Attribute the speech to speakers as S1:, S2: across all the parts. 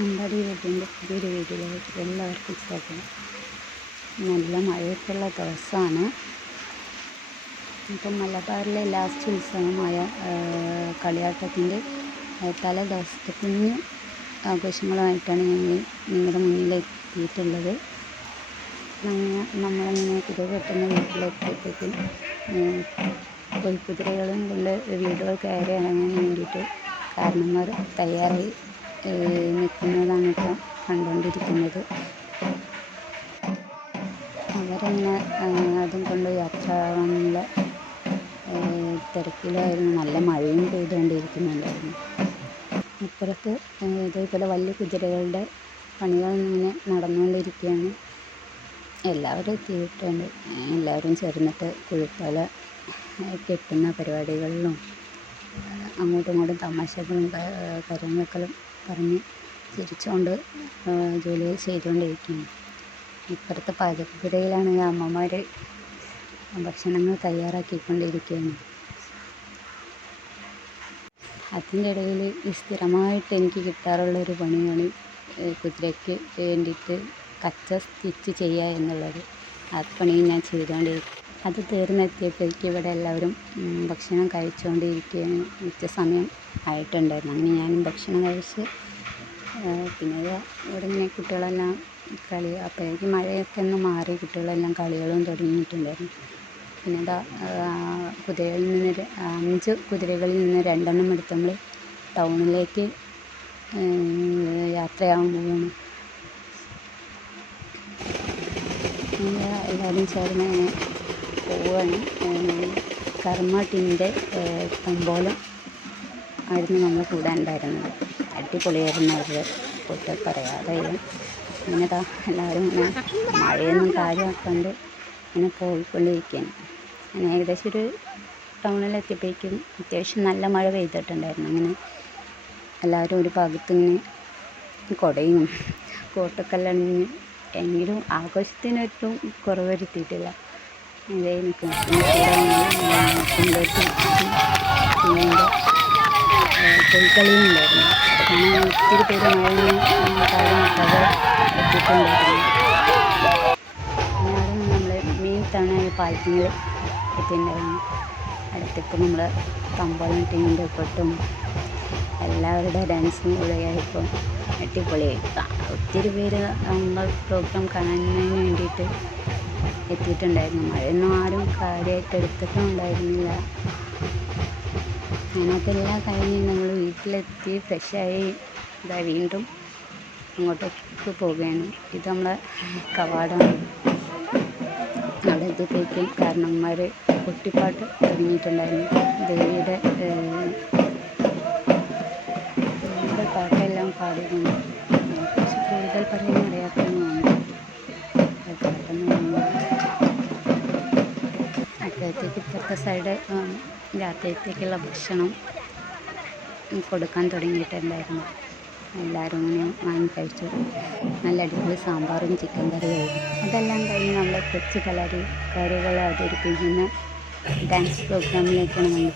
S1: അമ്പടി വീട്ടിന്റെ പുതിയൊരു വീട്ടിലേക്ക് എല്ലാവർക്കും സ്വാഗതം. നല്ല മഴയൊക്കെയുള്ള ദിവസമാണ്. ഇപ്പം മലബാറിലെ ലാസ്റ്റ് ഉത്സവമായ കളിയാട്ടത്തിന്റെ തല ദിവസത്തെ കുഞ്ഞ് ആഘോഷങ്ങളുമായിട്ടാണ് ഞങ്ങൾ നിങ്ങളുടെ മുന്നിൽ എത്തിയിട്ടുള്ളത്. നമ്മ നമ്മളിങ്ങനെ കുതിര കെട്ടുന്ന വീട്ടിലെത്തിയപ്പോഴേക്കും പൊയ്ക്കുതിരകളും കൊണ്ട് വീടുകൾ കയറി ഇറങ്ങാൻ വേണ്ടിയിട്ട് കാരണന്മാർ തയ്യാറായി. നിൽക്കുന്നതാണ് ഇപ്പോൾ കണ്ടുകൊണ്ടിരിക്കുന്നത്. അവരങ്ങനെ അതും കൊണ്ട് യാത്രാവാനുള്ള തിരക്കിലായിരുന്നു. നല്ല മഴയും പെയ്തുകൊണ്ടിരിക്കുന്നുണ്ടായിരുന്നു. ഇപ്പുറത്ത് ആ, ഇതേപോലെ വലിയ കുതിരകളുടെ പണികൾ ഇങ്ങനെ നടന്നുകൊണ്ടിരിക്കുകയാണ്. എല്ലാവരും എത്തിയിട്ടുണ്ട്. എല്ലാവരും ചേർന്നിട്ട് കുഴുപ്പല കെട്ടുന്ന പരിപാടികളിലും അങ്ങോട്ടും ഇങ്ങോട്ടും തമാശകളും ക- കാര്യങ്ങളൊക്കെ പറഞ്ഞ് ചിരിച്ചുകൊണ്ട് ജോലികൾ ചെയ്തുകൊണ്ടിരിക്കുകയാണ് ഇപ്പുറത്തെ ഈ അമ്മമാർ ഭക്ഷണങ്ങൾ തയ്യാറാക്കിക്കൊണ്ടിരിക്കുകയാണ്. അതിന്റെ ഇടയിൽ ഈ സ്ഥിരമായിട്ട് എനിക്ക് കിട്ടാറുള്ള ഒരു പണിയാണ് കുതിരയ്ക്ക് വേണ്ടിയിട്ട് കച്ച സ്റ്റിച്ച് ചെയ്യുക എന്നുള്ളത്. ആ പണി ഞാൻ ചെയ്തുകൊണ്ടിരിക്കും അത് തീർന്നെത്തിയപ്പോഴേക്കും ഇവിടെ എല്ലാവരും ഭക്ഷണം കഴിച്ചുകൊണ്ടിരിക്കുകയാണ്. ഉച്ച സമയം ആയിട്ടുണ്ടായിരുന്നു. അങ്ങനെ ഞാനും ഭക്ഷണം കഴിച്ച് പിന്നെ ഇവിടെ ഇങ്ങനെ കുട്ടികളെല്ലാം കളി അപ്പോഴേക്കും മഴയൊക്കെ ഒന്ന് മാറി കുട്ടികളെല്ലാം കളികളും തുടങ്ങിയിട്ടുണ്ടായിരുന്നു. പിന്നെ ഇതാ കുതിരകളിൽ നിന്ന് അഞ്ച് കുതിരകളിൽ നിന്ന് രണ്ടെണ്ണം എടുത്ത് നമ്മൾ ടൗണിലേക്ക് യാത്രയാവാൻ പോവുകയാണ് എല്ലാവരും ചേർന്ന് പോവുകയാണ് കർമ്മ ടീമിന്റെ കമ്പോലം ആയിരുന്നു നമ്മൾ കൂടാനുണ്ടായിരുന്നത് അടിപൊളിയായിരുന്നു അവരുടെ ഫുഡ് പറയാതെ ഇങ്ങനെ എല്ലാവരും ഇങ്ങനെ മഴയൊന്നും കാര്യമാക്കാണ്ട് ഇങ്ങനെ പോയിക്കൊണ്ടിരിക്കുകയാണ്. അങ്ങനെ ഏകദേശം ഒരു ടൗണിലെത്തിയപ്പോഴേക്കും അത്യാവശ്യം നല്ല മഴ പെയ്തിട്ടുണ്ടായിരുന്നു. അങ്ങനെ എല്ലാവരും ഒരു ഭാഗത്ത് ഇങ്ങനെ കുടയും കോട്ടൊക്കെ അണിഞ്ഞ് എങ്കിലും ആഘോഷത്തിനൊട്ടും കുറവ് വരുത്തിയിട്ടില്ല ഇതേ നിൽക്കും കോഴിക്കളിയും ഉണ്ടായിരുന്നു കാണാൻ ഒത്തിരി പേര് മഴ കാര്യങ്ങളൊക്കെ എത്തിയിട്ടുണ്ടായിരുന്നു അവിടെ നമ്മൾ മെയിൻ തവണ പാലത്തിങ്ങൾ എത്തിയിട്ടുണ്ടായിരുന്നു അടുത്തേക്ക് നമ്മൾ കമ്പോളം ടീമിന്റെ കൊട്ടും എല്ലാവരുടെ ഡാൻസും കൂടെയായപ്പോൾ അടിപൊളിയായി കാ- ഒത്തിരി പേര് നമ്മൾ പ്രോഗ്രാം കാണുന്നതിന് വേണ്ടിയിട്ട് എത്തിയിട്ടുണ്ടായിരുന്നു മഴയൊന്നും ആരും കാര്യമായിട്ട് എടുത്തിട്ടും അങ്ങനത്തെ എല്ലാം കഴിഞ്ഞ് നമ്മൾ വീട്ടിലെത്തി ഫ്രഷായി ഇതാ വീണ്ടും അങ്ങോട്ടേക്ക് പോവുകയാണ്. ഇത് നമ്മളെ കവാടമാണ് അവിടെ എത്തിയപ്പോഴേക്കും കാരണന്മാർ കുട്ടിപ്പാട്ട് തുടങ്ങിയിട്ടുണ്ടായിരുന്നു. ദേവിയുടെ ദേവിയുടെ പാട്ടെല്ലാം പാടിയിരുന്നു കുറച്ച് കൂടുതൽ പറയാൻ അറിയാത്തതാണ് അക്കരത്തേക്ക് ഇപ്പുറത്തെ സൈഡ് രാത്രിയത്തേക്കുള്ള ഭക്ഷണം കൊടുക്കാൻ തുടങ്ങിയിട്ടുണ്ടായിരുന്നു എല്ലാവരും ഇങ്ങനെ വാങ്ങി കഴിച്ചു. നല്ല അടിപൊളി സാമ്പാറും ചിക്കൻ കറിയും അതെല്ലാം കഴിഞ്ഞ് നമ്മൾ കൊച്ചു കലാകാരികൾ അവതരിപ്പിക്കുന്ന ഡാൻസ് പ്രോഗ്രാമിലേക്കാണ് നമ്മൾ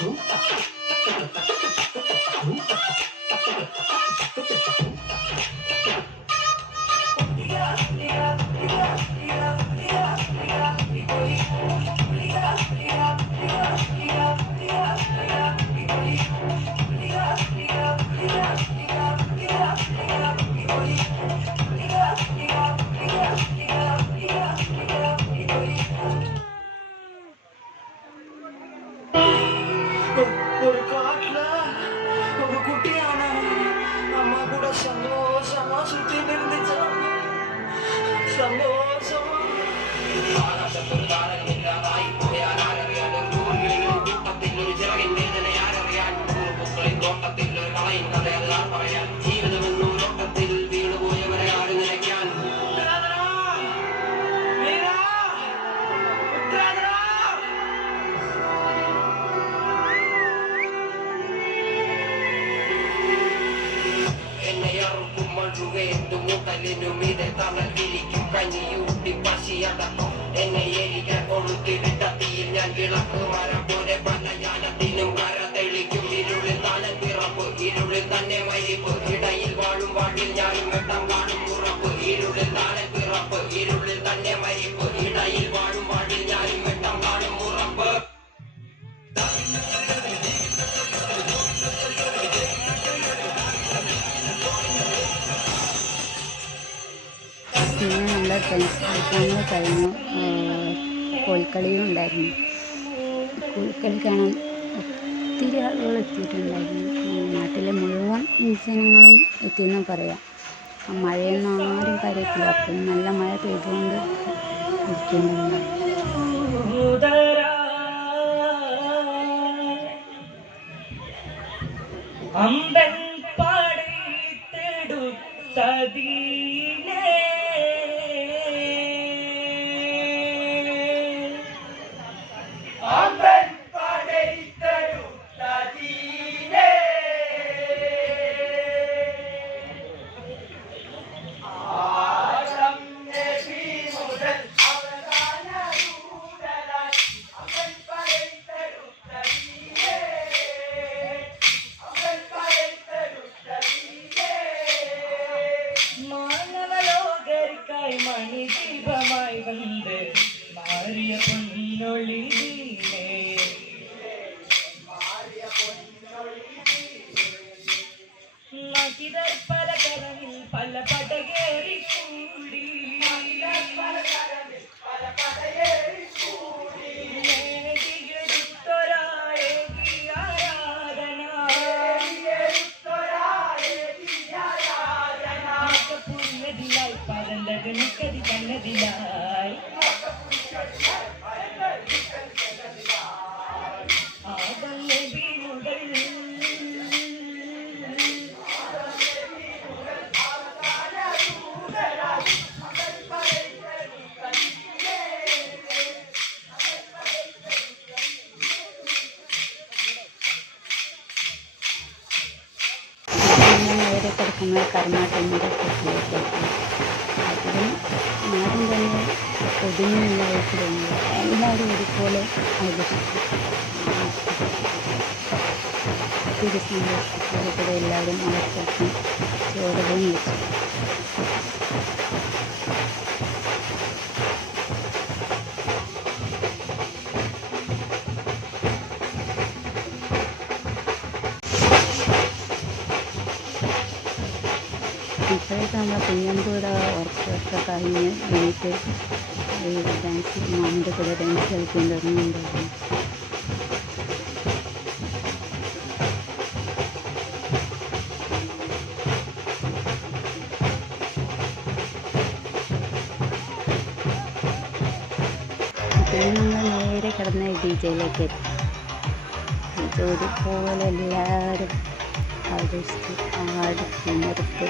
S1: Thank എക്സാമുകൾ കഴിഞ്ഞു കോൽക്കളിയും ഉണ്ടായിരുന്നു. കോൽക്കളി കാണാൻ ഒത്തിരി ആളുകൾ എത്തിയിട്ടുണ്ടായിരുന്നു. നാട്ടിലെ മുഴുവൻ ജനങ്ങളും എത്തിയെന്ന് പറയാം. ആ മഴയൊന്നും ആരും കാര്യത്തില്ല അപ്പം നല്ല മഴ പെയ്തുകൊണ്ട് ഇരിക്കുന്നുണ്ട്
S2: അമ്പൻ പാടി പടൈത്തെടുത്തതീനേ
S1: കർമാട്ടന്റെ വീട്ടിലേക്ക് എത്തി അതിലും ആരും തന്നെ ഒതുങ്ങിയില്ലായിട്ട് തോന്നുന്നു എല്ലാവരും ഒരുപോലെ ആഘോഷിച്ചു ഒത്തിരി എല്ലാവരും അവർക്കൊപ്പം ചോറുകളും വെച്ചു ഇപ്പോഴത്തെ നമ്മളെ കുഞ്ഞമ്പൂട ഉറക്കൊക്കെ കഴിഞ്ഞ് എനിക്ക് ഈ ഡാൻസ് മാമിന്റെ കൂടെ ഡാൻസ് പിന്നെ നമ്മൾ നേരെ കിടന്ന ഡി ജയിലേക്ക് എത്തി. ജോലി പോലെ എല്ലാവരും ആഘോഷിച്ച് ആടി തിമിർത്ത്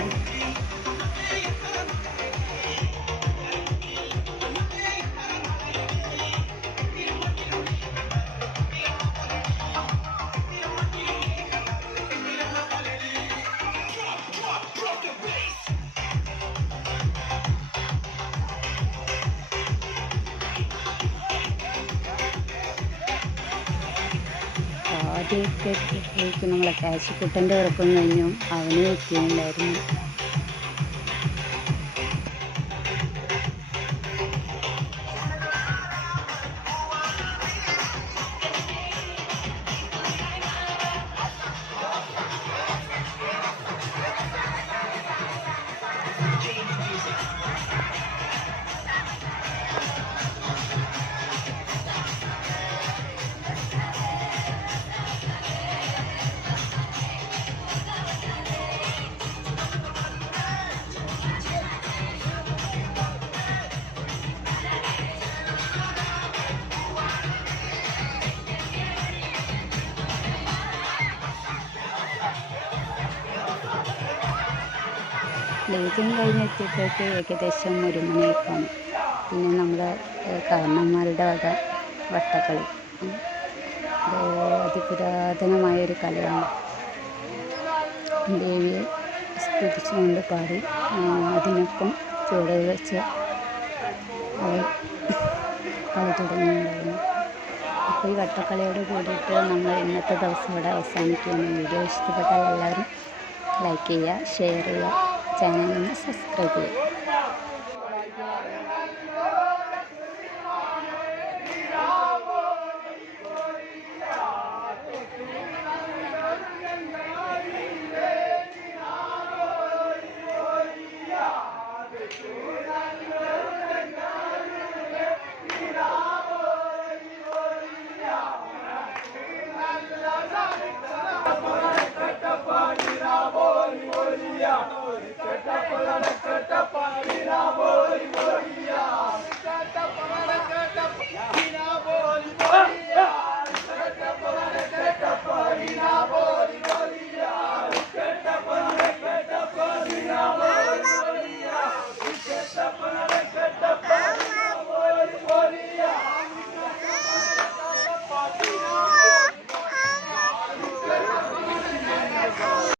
S1: എത്തിയപ്പോഴേക്കും നമ്മളെ കാശിക്കുട്ടന്റെ ഉറക്കം കഴിഞ്ഞു. അവന് എത്തിയിട്ടുണ്ടായിരുന്നു ലേറ്റും കഴിഞ്ഞെത്തിയപ്പോഴേക്ക് ഏകദേശം ഒരു മണിയൊക്കെയാണ്. പിന്നെ നമ്മുടെ കാരണന്മാരുടെ വക വട്ടക്കളി. അത് അതിപുരാതനമായൊരു കലയാണ് ദേവിയെ സ്തുതിച്ചുകൊണ്ട് പാടി അതിനൊപ്പം ചുവടുകൾ വെച്ച് അവർ കളി തുടങ്ങിയിട്ടുണ്ടായിരുന്നു അപ്പോൾ ഈ വട്ടക്കളിയോട് കൂടിയിട്ട് നമ്മൾ ഇന്നത്തെ ദിവസം ഇവിടെ അവസാനിക്കുകയാണ്. വീഡിയോ ഇഷ്ടപ്പെട്ടാൽ എല്ലാവരും ലൈക്ക് ചെയ്യുക ഷെയർ ചെയ്യുക. ചാനൽ ഒന്ന് സബ്സ്ക്രൈബ് ചെയ്യുക.